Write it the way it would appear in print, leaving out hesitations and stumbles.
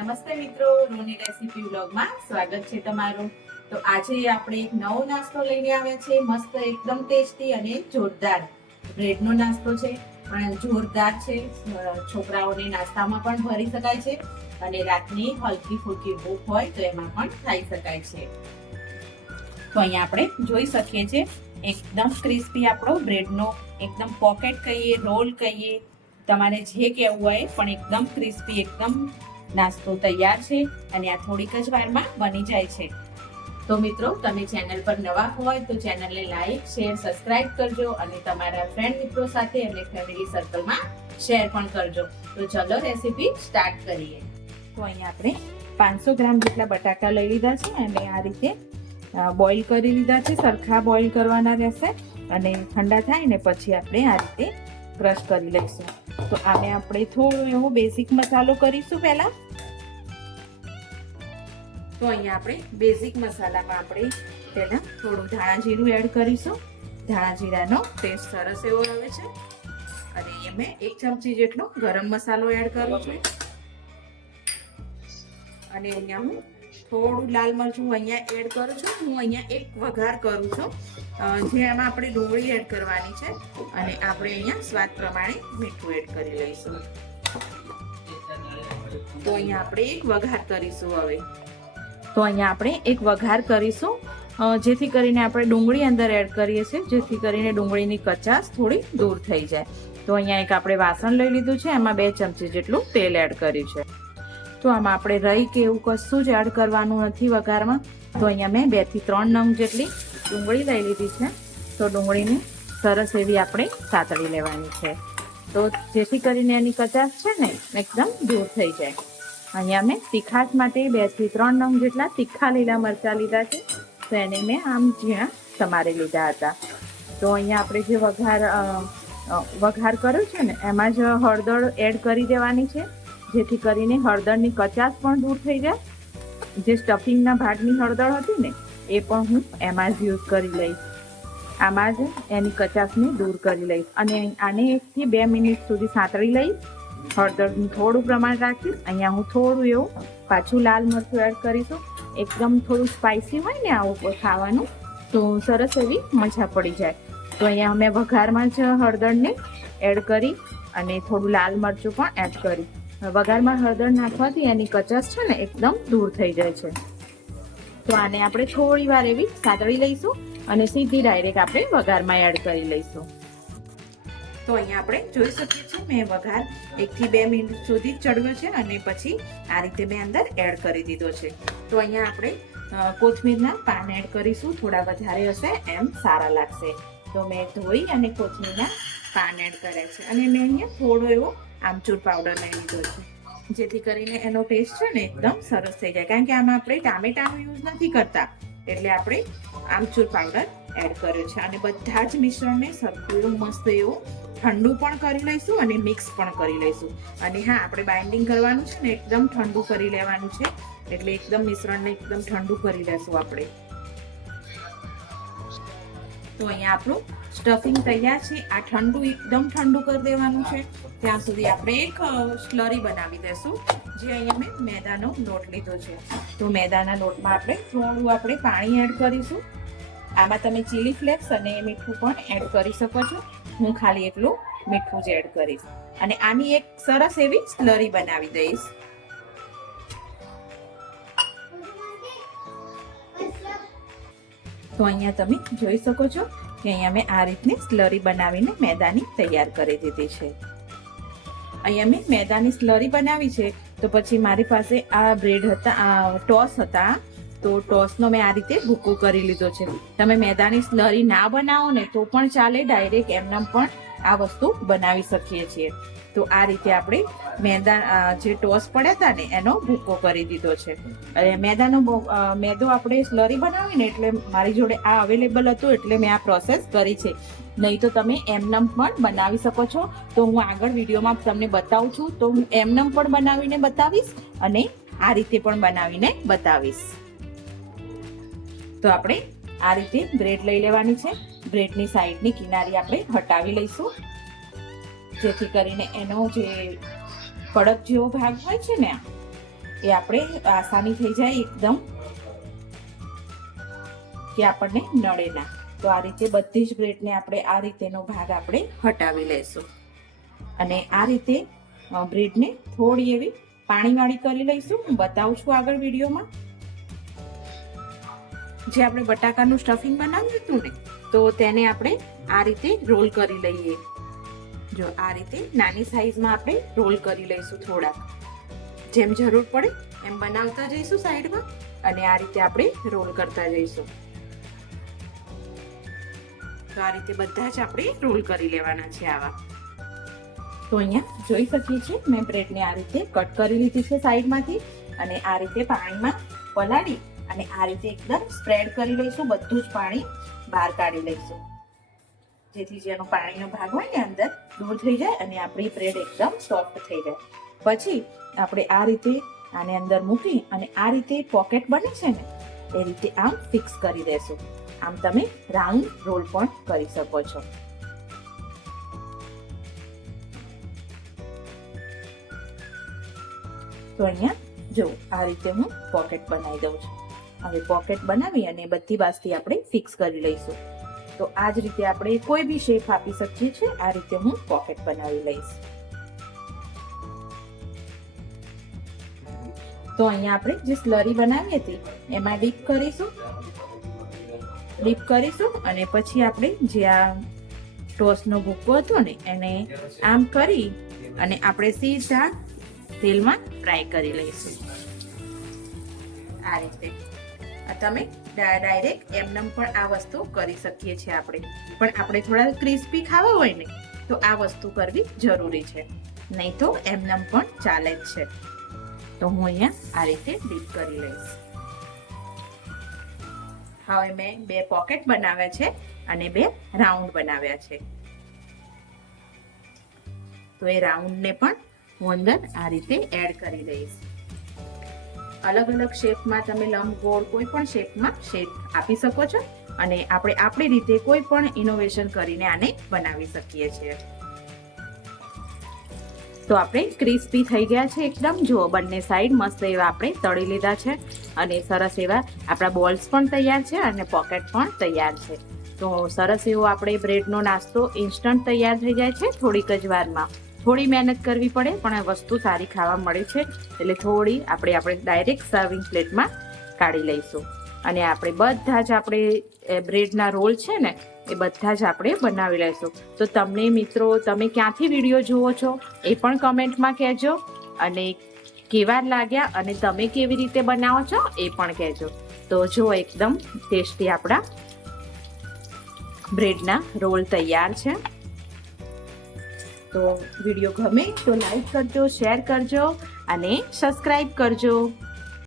નમસ્તે મિત્રો, રોની રેસીપી વ્લોગમાં સ્વાગત છે તમારું। તો આજે આપણે એક નવો નાસ્તો લઈને આવ્યા છે, મસ્ત એકદમ ટેસ્ટી અને જોરદાર બ્રેડનો નાસ્તો છે, પણ જોરદાર છે। છોકરાઓને નાસ્તામાં પણ ભરી શકાય છે અને રાતની હલકી ફૂલકી ભૂખ હોય તો એમાં પણ ખાઈ શકાય છે। તો અહીંયા આપણે જોઈ શકીએ છીએ એકદમ ક્રિસ્પી આપણો બ્રેડનો એકદમ પોકેટ કહીએ, રોલ કહીએ, તમારે જે કહેવું હોય, પણ એકદમ ક્રિસ્પી એકદમ નાસ્તો તૈયાર છે અને આ થોડીક જ વારમાં બની જાય છે। તો મિત્રો, તમે ચેનલ પર નવા હોય તો ચેનલને લાઈક, શેર, સબસ્ક્રાઇબ કરજો અને તમારા ફ્રેન્ડ મિત્રો સાથે અને ફેમિલી સર્કલમાં શેર પણ કરજો। તો ચલો રેસીપી સ્ટાર્ટ કરીએ। તો અહીંયા આપણે 500 ગ્રામ જેટલા બટાકા લઈ લીધા છે અને આ રીતે બોઇલ કરી લીધા છે। સરખા બોઇલ કરવાના રહેશે અને ઠંડા થાય ને પછી આપણે આ રીતે ક્રશ કરી લઈશું। તો આને આપણે થોડો એવો બેઝિક મસાલો કરીશું પહેલા। તો અહીંયા આપણે બેઝિક મસાલામાં આપણે પહેલા થોડું ધાણા જીરું એડ કરીશું। ધાણા જીરાનો ટેસ્ટ સરસ એવો આવે છે અને અહીંયા મેં 1 ચમચી જેટલો ગરમ મસાલો એડ કરું છું અને અહીંયા હું થોડું લાલ મરચું અહીંયા એડ કરું છું। હું અહીંયા એક વઘાર કરું છું, જેમાં આપણે ડુંગળી એડ કરવાની છે અને આપણે અહીંયા સ્વાદ પ્રમાણે મીઠું એડ કરી લઈશું। તો અહીંયા આપણે એક વઘાર કરીશું હવે। તો અહીંયા આપણે એક વઘાર કરીશું, જેથી કરીને આપણે ડુંગળી અંદર એડ કરીએ છીએ, જેથી કરીને ડુંગળીની કચાશ થોડી દૂર થઈ જાય। તો અહીંયા એક આપણે વાસણ લઈ લીધું છે, એમાં 2 ચમચી જેટલું તેલ એડ કર્યું છે। તો આમાં આપણે રહી કે એવું કશું જ એડ કરવાનું નથી વઘારમાં। તો અહીંયા મેં 2 થી 3 નંગ જેટલી ડુંગળી લઈ લીધી છે। તો ડુંગળીને સરસ એવી આપણે સાતળી લેવાની છે, તો જેથી કરીને એની કચાશ છે ને એકદમ દૂર થઈ જાય। અહીંયા મેં તીખાશ માટે 2 થી 3 નંગ જેટલા તીખા લીલા મરચાં લીધા છે, તો એને મેં આમ ઝીણા સમારી લીધા હતા। તો અહીંયા આપણે જે વઘાર કર્યો છે ને એમાં જ હળદર એડ કરી દેવાની છે, જેથી કરીને હળદરની કચાશ પણ દૂર થઈ જાય। જે સ્ટફિંગના ભાગની હળદર હતી ને એ પણ હું એમાં જ યુઝ કરી લઈશ, આમાં જ એની કચાશને દૂર કરી લઈશ અને આને 1 થી 2 મિનિટ સુધી સાંતળી લઈશ। હળદરનું થોડું પ્રમાણ રાખીશ। અહીંયા હું થોડું એવું પાછું લાલ મરચું એડ કરીશું। એકદમ થોડું સ્પાઇસી હોય ને આવું ખાવાનું તો સરસ એવી મજા પડી જાય। તો અહીંયા મેં વઘારમાં જ હળદરને એડ કરી અને થોડું લાલ મરચું પણ એડ કરી। વઘારમાં હળદર નાખવાથી એની કચાશ છે ને એકદમ દૂર થઈ જાય છે। તો આને આપણે થોડી વાર એવી સાતળી લઈશું અને સીધી ડાયરેક્ટ આપણે વઘારમાં એડ કરી લઈશું। તો અહીંયા આપણે જોઈ શકીએ છીએ મેં વઘાર 1 થી 2 મિનિટ સુધી ચડવ્યો છે અને પછી આ રીતે મેં અંદર એડ કરી દીધો છે। તો અહીંયા આપણે કોથમીરના પાન એડ કરીશું, થોડા વધારે હશે એમ સારા લાગશે। તો મેં ધોઈ અને કોથમીરના પાન એડ કર્યા છે અને મેં અહીંયા થોડો એવો આમચૂર પાવડર લઈ લીધો છે, જેથી કરીને એનો ટેસ્ટ છે ને એકદમ સરસ થઈ જાય। કારણ કે આમાં આપણે ટામેટાનો યુઝ નથી કરતા, એટલે આપણે આમચૂર પાવડર એડ કર્યો છે અને બધા જ મિશ્રણને સરખું એવું મસ્ત એવું ઠંડુ પણ કરી લઈશું અને મિક્સ પણ કરી લઈશું। અને હા, આપણે બાઇન્ડિંગ કરવાનું છે ને એકદમ ઠંડુ કરી લેવાનું છે, એટલે એકદમ મિશ્રણને એકદમ ઠંડુ કરી લેશું આપણે। તો અહીંયા આપણું સ્ટફિંગ તૈયાર છે। આ ઠંડુ એકદમ ઠંડુ કરી દેવાનું છે, ત્યાં સુધી આપણે એક સ્લરી બનાવી દેશું। જે અહીંયા મેં મેદાનો લોટ લીધો છે, તો મેદાના લોટમાં આપણે થોડું પાણી એડ કરીશું। આમાં તમે ચીલી ફ્લેક્સ અને મીઠું પણ એડ કરી શકો છો, હું ખાલી એકલું મીઠું જ એડ કરીશ અને આની એક સરસ એવી સ્લરી બનાવી દઈશ। તો અહીંયા તમે જોઈ શકો છો કે અહીંયા મેં આ રીતની સ્લરી બનાવીને મેદાની તૈયાર કરી દીધી છે। અહીંયા મેં મેદાની સ્લરી બનાવી છે, તો પછી મારી પાસે આ બ્રેડ હતા, આ ટોસ હતા, તો ટોસનો મેં આ રીતે ભૂકો કરી લીધો છે। તમે મેદાની સ્લરી ના બનાવો ને તો પણ ચાલે, ડાયરેક્ટ એમનામ પણ આ વસ્તુ બનાવી શકીએ છીએ। તો આ રીતે આપણે જે ટોસ પડ્યા હતા ને એનો ભૂકો કરી દીધો છે। અને મેદો આપણે સ્લરી બનાવી ને એટલે મારી જોડે આ અવેલેબલ હતું એટલે મેં આ પ્રોસેસ કરી છે, નહીં તો તમે એમનામ પણ બનાવી શકો છો। તો હું આગળ વિડીયોમાં તમને બતાવું છું, તો હું એમનામ પણ બનાવીને બતાવીશ અને આ રીતે પણ બનાવીને બતાવીશ। તો આપણે આ રીતે બ્રેડ લઈ લેવાની છે, બ્રેડની સાઈડની કિનારી આપણે હટાવી લઈશું, જેથી કરીને એનો જે કડક જેવો ભાગ હોય છે ને એ આપણે આસાની થઈ જાય એકદમ, કે આપણને નડે ના. તો આ રીતે બધી જ બ્રેડને આપણે આ રીતેનો ભાગ આપણે હટાવી લઈશું. અને આ રીતે બ્રેડને થોડી એવી પાણીવાળી કરી લઈશું. હું બતાવું છું આગળ વિડીયોમાં. જે આપણે બટાકાનું સ્ટફિંગ બનાવ્યું હતું ને, તો તેને આપણે આ રીતે રોલ કરી લઈએ. જો આ રીતે નાની સાઈઝમાં આપણે રોલ કરી લઈશું. થોડાક જેમ જરૂર પડે એમ બનાવતા જઈશું સાઈડમાં, અને આ રીતે આપણે રોલ કરતા જઈશું. તો આ રીતે બધા જ આપણે રોલ કરી લેવાના છે આવા. તો અહીંયા જોઈ શકીએ છીએ મેં બ્રેડને આ રીતે કટ કરી લીધી છે સાઈડમાંથી, અને આ રીતે પાણીમાં પલાળી અને આ રીતે એકદમ સ્પ્રેડ કરી લઈશું. બધું જ પાણી બહાર કાઢી લઈશું, જેથી જેનો પાણીનો ભાગ હોય ને અંદર દૂર થઈ જાય અને આપણી બ્રેડ એકદમ સોફ્ટ થઈ જાય. પછી આપણે આ રીતે આને અંદર મૂકી અને આ રીતે પોકેટ બને છે ને, એ રીતે આમ ફિક્સ કરી દેશું. આમ તમે રાઉન્ડ રોલ પણ કરી શકો છો. તો અહીંયા જો આ રીતે હું પોકેટ બનાવી દઉં છું. હવે પોકેટ બનાવી અને બધી બાજુથી આપણે ફિક્સ કરી લઈશું. તો આ જ રીતે આપણે કોઈ બી શેપ આપી શકીએ છીએ. આ રીતે હું પોકેટ બનાવી લઈશ. તો અહીંયા આપણે જે સ્લરી બનાવી હતી એમાં ડીપ કરીશું અને પછી આપણે જે આ ટોસનો ભૂકો હતો ને એને આમ કરી અને આપણે સીધા તેલમાં ફ્રાય કરી લઈશું. આ રીતે તમે ડાયરેક્ટ એમનેમ પણ આ વસ્તુ કરી શકીએ છીએ આપણે. પણ આપણે થોડા ક્રિસ્પી ખાવા હોય ને તો આ વસ્તુ કરવી જરૂરી છે, નહીં તો એમનેમ પણ ચાલે જ છે. તો હું અહીંયા આ રીતે ડીપ કરી લઈશ. હવે મેં 2 પોકેટ બનાવ્યા છે અને 2 રાઉન્ડ બનાવ્યા છે. તો એ રાઉન્ડને પણ હું અંદર આ રીતે એડ કરી દઈશ. અલગ અલગ શેપમાં તમે લંબગોળ કોઈ પણ શેપમાં શેપ આપી શકો છો, અને આપણે આપણી રીતે કોઈ પણ ઇનોવેશન કરીને આને બનાવી શકીએ છીએ. તો આપણે ક્રિસ્પી થઈ ગયા છે એકદમ. જુઓ બંને સાઈડ મસ્ત એવા આપણે તળી લીધા છે, અને સરસ એવા આપણા બોલ્સ પણ તૈયાર છે અને પોકેટ પણ તૈયાર છે. તો સરસ એવો આપણે બ્રેડનો નાસ્તો ઇન્સ્ટન્ટ તૈયાર થઈ જાય છે થોડીક જ વારમાં. થોડી મહેનત કરવી પડે પણ વસ્તુ સારી ખાવા મળે છે, એટલે થોડી આપણે ડાયરેક્ટ સર્વિંગ પ્લેટમાં કાઢી લઈશું. અને આપણે બધા જ આપણે બ્રેડના રોલ છે ને એ બધા જ આપણે બનાવી લઈશું. તો તમને મિત્રો તમે ક્યાંથી વિડીયો જુઓ છો એ પણ કમેન્ટમાં કહેજો, અને કેવા લાગ્યા અને તમે કેવી રીતે બનાવો છો એ પણ કહેજો. તો જો એકદમ ટેસ્ટી આપણા બ્રેડના રોલ તૈયાર છે. તો વિડીયો ગમે તો લાઈક કરજો, શેર કરજો અને સબસ્ક્રાઈબ કરજો.